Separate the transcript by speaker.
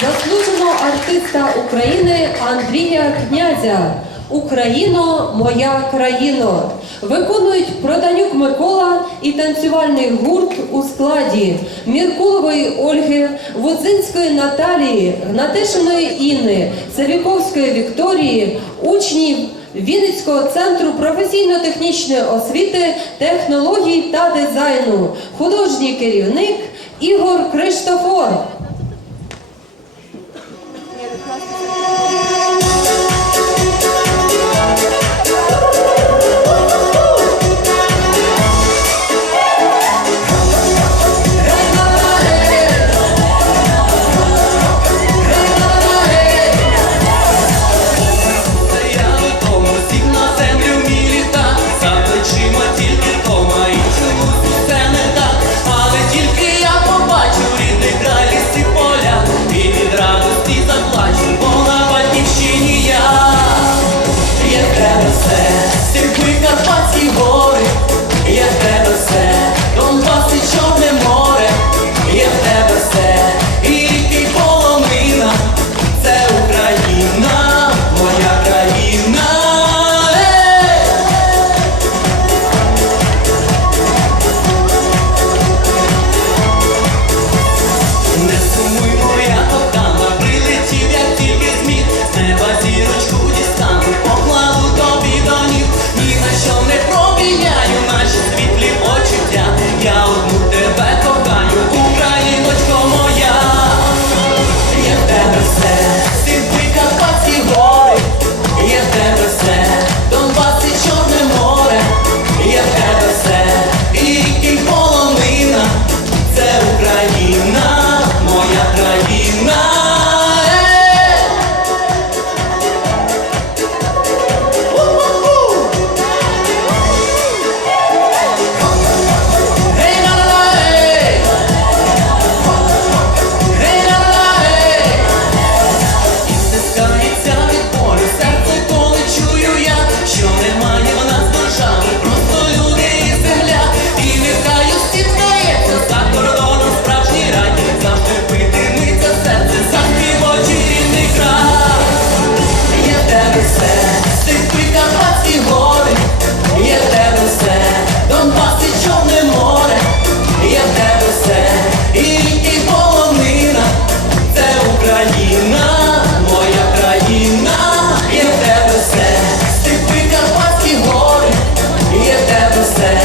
Speaker 1: заслуженого артиста України Андрія Князя. Україно, моя країно. Виконують Проданюк Микола і танцювальний гурт у складі Міркулової Ольги, Вудзинської Наталії, Гнатишиної Інни, Савіковської Вікторії, учнів Вінницького центру професійно-технічної освіти, технологій та дизайну, художній керівник Ігор Криштофор.
Speaker 2: said